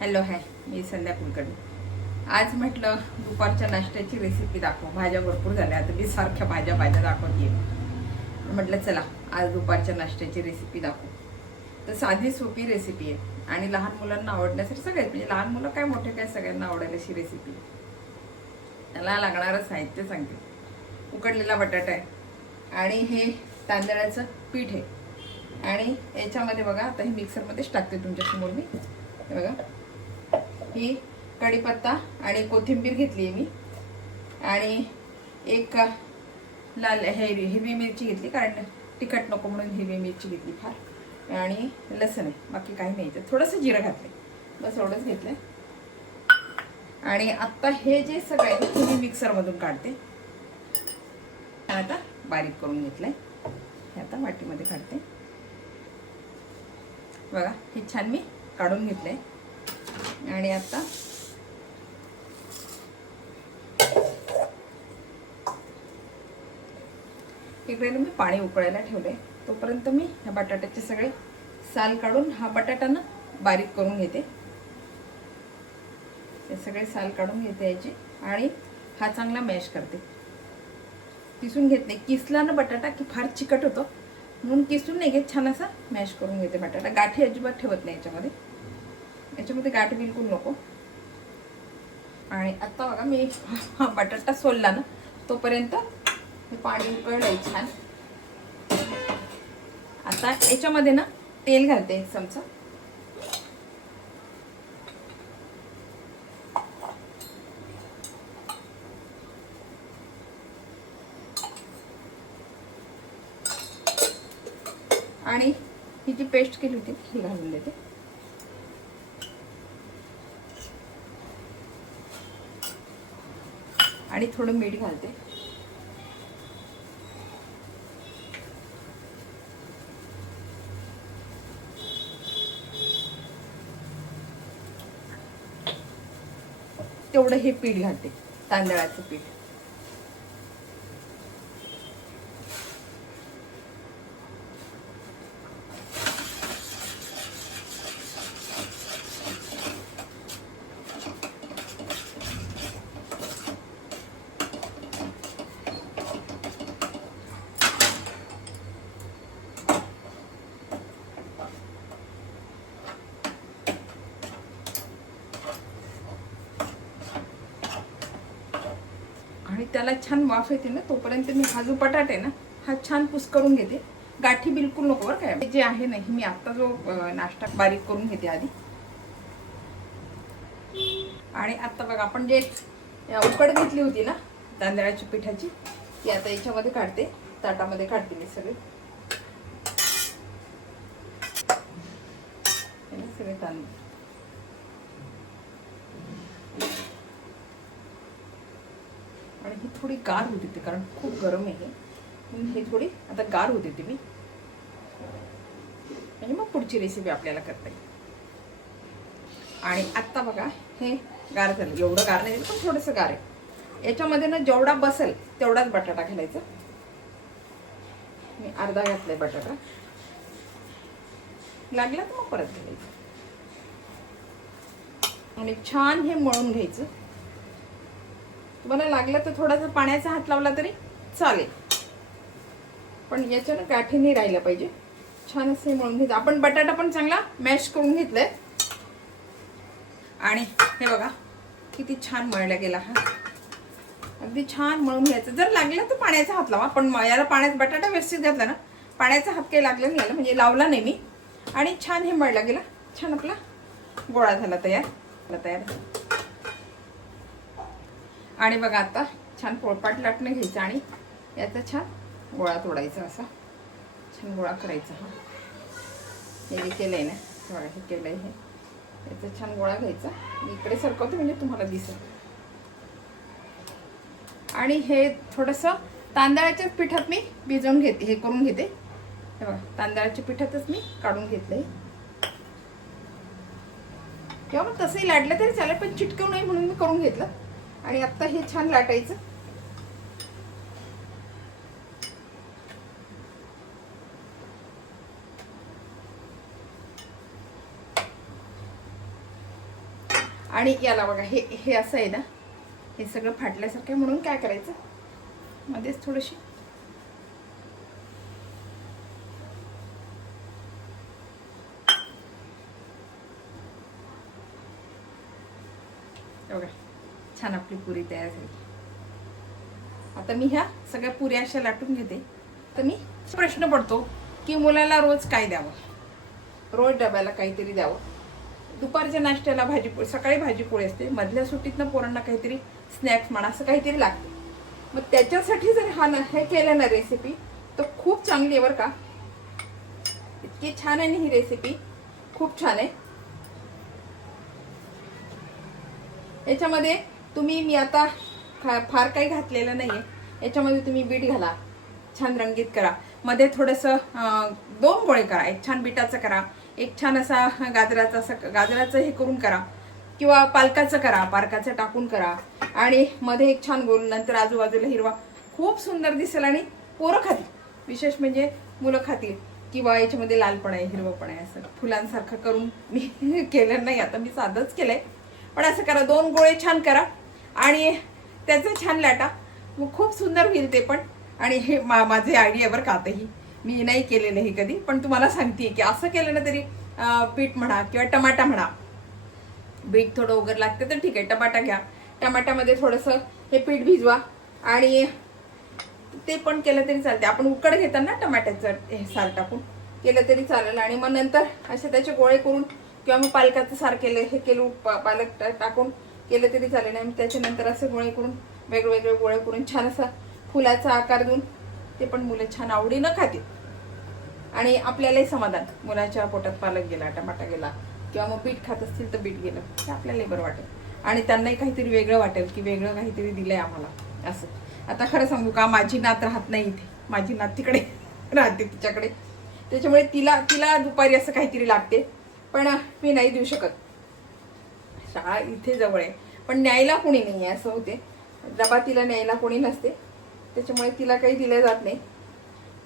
Hello hi, मी संध्या कुलकर्णी. आज म्हटलं दुपारच्या नाश्त्याची रेसिपी दाखव. भाज्या भरपूर झाल्या, आता मी सारख्या भाज्या दाखवते. म्हटलं चला आज दुपारच्या नाश्त्याची रेसिपी दाखव. तर साधी सोपी रेसिपी आहे आणि लहान मुलांना आवडण्यासाठी सगळ्यात म्हणजे लहान मुलं काय मोठे काय सगळ्यांना आवडेल अशी रेसिपी. त्याला लागणारं साहित्य सांगते. उकडलेला बटाटा आहे आणि हे तांदळाचं पीठ आहे आणि याच्यामध्ये बघा आता हे मिक्सरमध्येच टाकते तुमच्यासमोर मी. हे बघा, ही कढीपत्ता आणि कोथिंबीर घेतली आहे मी आणि एक लाल हिरवी मिरची घेतली, कारण तिखट नको म्हणून हिरवी मिरची घेतली फार, आणि लसूण आहे. बाकी काही नाही, तर थोडंसं जिरं घातलं, बस एवढंच घेतलंय. आणि आत्ता हे जे सगळं आहे ते मी मिक्सरमधून काढते. आता बारीक करून घेतलंय, हे आता वाटीमध्ये काढते. बघा, हे छान मी काढून घेतलंय. आणि आता इकडे मी पाणी उकळायला ठेवलंय. तोपर्यंत मी ह्या बटाट्याचे सगळे साल काढून हा बटाटा ना बारीक करून घेते. हे सगळे साल काढून घेते याचे आणि हा चांगला मॅश करते. किसून घेत नाही, किसला ना बटाटा की फार चिकट होतो, म्हणून किसून नाही घेत, छान असा मॅश करून घेते बटाटा. गाठी अजिबात ठेवत नाही याच्यामध्ये गाठ बिलकुल नको. आणि आता बघा मी हा बटाटा सोलला ना, तोपर्यंत हे पाणी उकळलंय छान. आता याच्यामध्ये ना तेल घालते 1 चमचा. आणि ही जी पेस्ट केली होती ही घालून देते. आणि थोडं मीठ घालते. तेवढं हे पीठ घालते, तांदळाचं पीठ. आणि त्याला छान वाफ येते ना, तोपर्यंत मी हा जो बटाटा आहे ना हा छान कुस्करून घेते. गाठी बिलकुल नको बरं काय. जे आहे ना मी आता जो नाश्ता बारीक करून घेते आधी. आणि आता बघा आपण जे उकड घेतली होती ना तांदळाच्या पिठाची, ती आता याच्यामध्ये काढते, ताटामध्ये काढते मी सगळे तांदूळ. आणि ही थोडी गार होती ते, कारण खूप गरम आहे म्हणून हे थोडी आता गार होते ती मी, म्हणजे मग पुढची रेसिपी आपल्याला करता येईल. आणि आत्ता बघा हे गार झालं, एवढं गार नाही पण थोडंसं गार आहे. याच्यामध्ये ना जेवढा बसेल तेवढाच बटाटा घालायचा. मी अर्धा घातलाय बटाटा, लागला तर मग परत घालायचं. आणि छान हे मळून घ्यायचं. तुम्हाला लागलं तर थोडासा पाण्याचा हात लावला तरी चालेल, पण याच्यानं गाठी नाही राहिल्या पाहिजे. छान असं मळून घ्यायचं. आपण बटाटा पण चांगला मॅश करून घेतलाय. आणि हे बघा किती छान मळला गेला. हा अगदी छान मळून घ्यायचं. जर लागलं तर पाण्याचा हात लावा, पण याला पाण्यात बटाटा व्यवस्थित घातला ना, पाण्याचा हात काही लागला नाही, म्हणजे लावला नाही मी. आणि छान हे मळला गेला. छान आपला गोळा झाला तयार. आणि बघा आता छान पोळपाट लाटणं घ्यायचं आणि याचा छान गोळा तोडायचा, असा छान गोळा करायचा. हा हे जे केलंय ना, बघा हे केलंय, हे याचा छान गोळा घ्यायचा. इकडे सरकवतो म्हणजे तुम्हाला दिसेल. आणि हे थोडंसं तांदळाच्याच पिठात मी भिजवून घेते, हे करून घेते. हे बघा तांदळाच्या पिठातच मी काढून घेतलंय. किंवा मग तसंही लाटलं तरी चालेल, पण चिटकवू नये म्हणून मी करून घेतलं. आणि आता हे छान लाटायचं. आणि याला बघा हे हे असं आहे ना, हे सगळं फाटल्यासारखं आहे, म्हणून काय करायचं मध्येच थोडीशी बघा छान आपली पुरी तयार झाली. आता मी ह्या सगळ्या पुऱ्या अशा लाटून घेते. तर मी प्रश्न पडतो की मुलाला रोज काय द्यावं, रोज डब्याला काहीतरी द्यावं. दुपारच्या नाश्त्याला भाजीपोळी, सकाळी भाजीपोळी असते, मधल्या सुट्टीतनं पोरांना काहीतरी स्नॅक्स म्हणा असं काहीतरी लागते. मग त्याच्यासाठी जर हे केलं ना रेसिपी तर खूप चांगली आहे बरं का. इतकी छान आहे ना ही रेसिपी, खूप छान आहे. याच्यामध्ये तुम्ही, मी आता फार काही घातलेलं नाहीये, याच्यामध्ये तुम्ही बीट घाला, छान रंगीत करा. मध्ये थोडंसं 2 गोळे करा, एक छान बीटाचं करा, एक छान असा गाजराचं हे करून करा, किंवा पालकाचं करा, पालकाचं टाकून करा, आणि मध्ये एक छान गोल, नंतर आजूबाजूला हिरवा, खूप सुंदर दिसेल आणि पोरं खातील. विशेष म्हणजे मुलं खातील. किंवा याच्यामध्ये लालपण आहे, हिरवंपण आहे, असं फुलांसारखं करून मी केलं नाही, आता मी साधंच केलंय. पण असं करा, 2 गोळे छान करा आणि त्याचं छान लाटा, मग खूप सुंदर होईल ते पण. आणि हे माझे आयडिया बरं का, आता ही मी नाही केलेलं हे कधी, पण तुम्हाला सांगते की असं केलं ना तरी बीट म्हणा किंवा टमाटा म्हणा, बीट थोडं उगर लागते तर ठीक आहे, टमाटा घ्या, टमाट्यामध्ये थोडंसं हे पीठ भिजवा आणि ते पण केलं तरी चालते. आपण उकड घेताना टमाट्याचं हे सार टाकून केलं तरी चालेल. आणि मग नंतर असे त्याचे गोळे करून, किंवा मग पालकाचं सार केलं, हे केलं पालक टाकून केलं तरी चालेल. आणि त्याच्यानंतर असे गोळे करून, वेगवेगळे गोळे करून छान असा फुलाचा आकार देऊन ते पण मुलं छान आवडीनं खातील. आणि आपल्यालाही समाधान, मुलाच्या पोटात पालक गेला, टमाटा गेला, किंवा मग बीट खात असतील तर बीट गेलं, हे आपल्यालाही बरं वाटेल. आणि त्यांनाही काहीतरी वेगळं वाटेल की वेगळं काहीतरी दिलंय आम्हाला असं. आता खरं सांगू का, माझी नात राहत नाही इथे, माझी नात तिकडे राहते तिच्याकडे, त्याच्यामुळे तिला दुपारी असं काहीतरी लागते. पण मी नाही देऊ शकत, शाळा इथे जवळ आहे, पण न्यायला कोणी नाही आहे असं होते. डबा तिला न्यायला कोणी नसते, त्याच्यामुळे तिला काही दिलं जात नाही.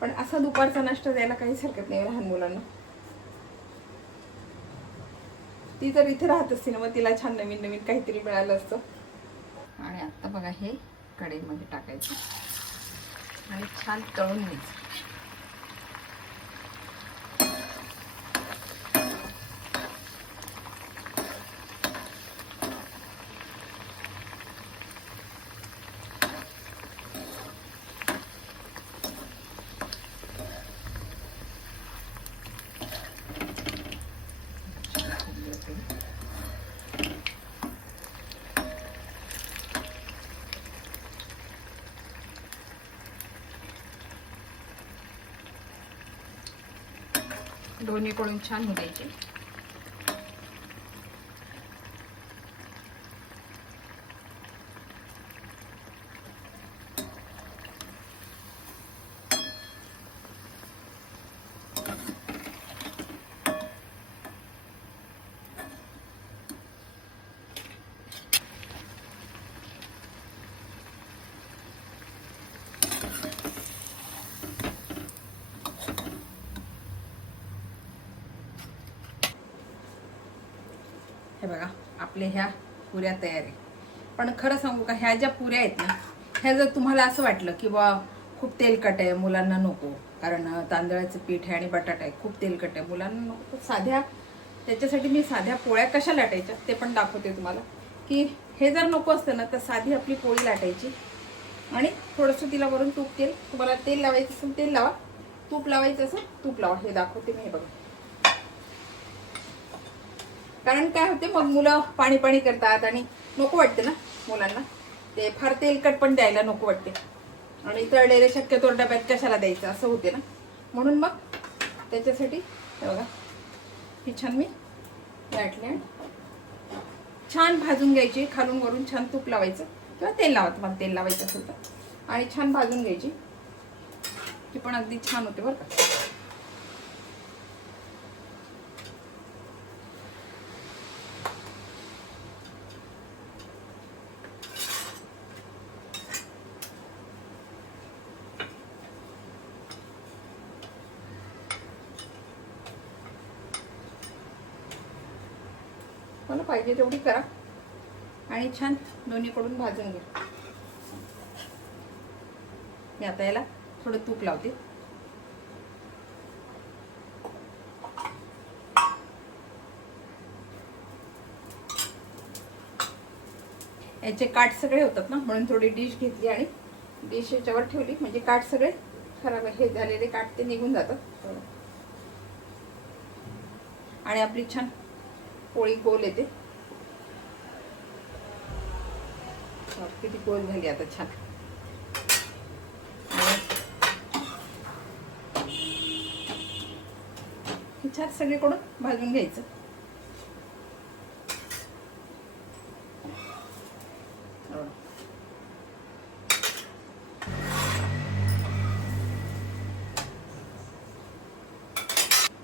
पण असा दुपारचा नाश्ता द्यायला काहीच हरकत नाही लहान मुलांना. ती जर इथे राहत असते ना, मग तिला छान नवीन नवीन काहीतरी मिळालं असतं. आणि आता बघा हे कढईमध्ये टाकायचं आणि छान तळून घ्यायचं. दोन्हीकडून छान होऊ द्यायचे. हे बघा आपले ह्या पुऱ्या तयार आहे. पण खरं सांगू का, ह्या ज्या पुऱ्या आहेत ना, ह्या जर तुम्हाला असं वाटलं की बा खूप तेलकट आहे, मुलांना नको, कारण तांदळाचं पीठ आहे आणि बटाटा आहे, खूप तेलकट आहे, मुलांना नको, साध्या, त्याच्यासाठी मी साध्या पोळ्या कशा लाटायच्या ते पण दाखवते तुम्हाला. की हे जर नको असतं ना तर साधी आपली पोळी लाटायची आणि थोडंसं तिला वरून तूप, तेल, तुम्हाला तेल लावायचं असेल तेल लावा, तूप लावायचं असेल तूप लावा. हे दाखवते मी, हे बघा. कारण काय होते, मग मुलं पाणी पाणी करतात आणि नको वाटते ना मुलांना, ते फार तेलकट पण द्यायला नको वाटते, आणि तळलेले शक्यतो डब्यात कशाला द्यायचं असं होते ना. म्हणून मग त्याच्यासाठी हे बघा, ही छान मी लाटले, छान भाजून घ्यायची, खालून वरून छान तूप लावायचं किंवा तेल लावा, तुम्हाला तेल लावायचं असेल तर, आणि छान भाजून घ्यायची, ती पण अगदी छान होते बरं का. मला पाहिजे तेवढी करा, आणि छान दोन्हीकडून भाजून घे. मी आता याला थोडं तूप लावते. याचे काठ सगळे होतात ना, म्हणून थोडी डिश घेतली आणि डिश याच्यावर ठेवली, म्हणजे काठ सगळे खराब हे झालेले काठ ते निघून जातात आणि आपली छान पोळी गोल येते. किती गोल झाली आता छान. छान सगळीकडून भाजून घ्यायचं.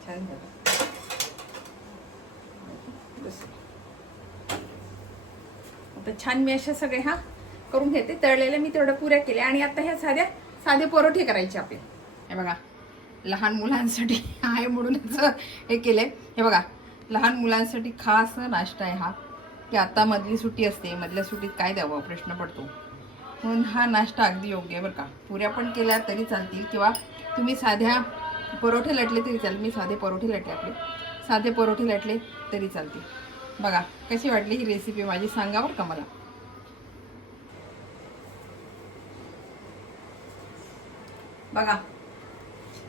छान झालं. आता छान मी अशा सगळे करून घेते. तळलेल्या मी तेवढ्या पुऱ्या केल्या आणि आता ह्या साधे परोठे करायचे आपले. हे बघा, लहान मुलांसाठी आहे म्हणून हे केलंय. हे बघा, लहान मुलांसाठी खास नाश्ता आहे हा, की आता मधली सुट्टी असते, मधल्या सुट्टीत काय द्यावं प्रश्न पडतो, म्हणून हा नाश्ता अगदी योग्य आहे बरं का. पुऱ्या पण केल्या तरी चालतील किंवा तुम्ही साध्या परोठे लाटले तरी चालेल. मी साधे परोठे लाटले, आपले साधे परोठे लाटले तरी चालतील. बघा कशी वाटली ही रेसिपी माझी, सांगा बरं का मला. बघा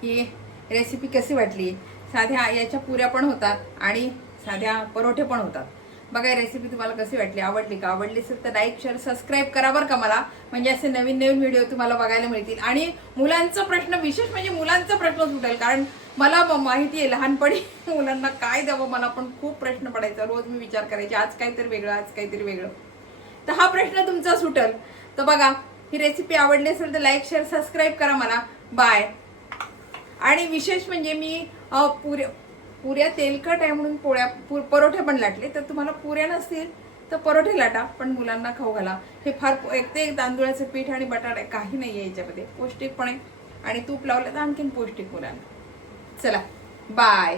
ही रेसिपी कशी वाटली. साध्या याच्या पुऱ्या पण होतात आणि साध्या परोठे पण होतात. बघा रेसिपी तुम्हाला कशी वाटली, आवडली का? आवडली असेल तर लाईक शेअर सबस्क्राईब करा बरं का मला, म्हणजे असे नवीन नवीन व्हिडिओ तुम्हाला बघायला मिळतील. आणि मुलांचा प्रश्न, विशेष म्हणजे मुलांचा प्रश्न सुटेल, कारण मला माहिती आहे लहानपणी मुलांना काय द्यावं मला पण खूप प्रश्न पडायचा. रोज मी विचार करायचे आज काहीतरी वेगळं, आज काहीतरी वेगळं. तर हा प्रश्न तुमचा सुटेल. तर बघा ही रेसिपी आवडली असेल तर लाईक शेअर सबस्क्राईब करा मला. बाय. आणि विशेष म्हणजे मी पुऱ्या तेलकट आहे म्हणून परोठे पण लाटले. तर तुम्हाला पुऱ्या नसतील तर परोठे लाटा, पण मुलांना खाऊ घाला. हे फार एक तांदूळाचं पीठ आणि बटाटा काही नाही आहे याच्यामध्ये, पौष्टिक पण आहे आणि तूप लावलं तर आणखीन पौष्टिक मुलांना. चला बाय.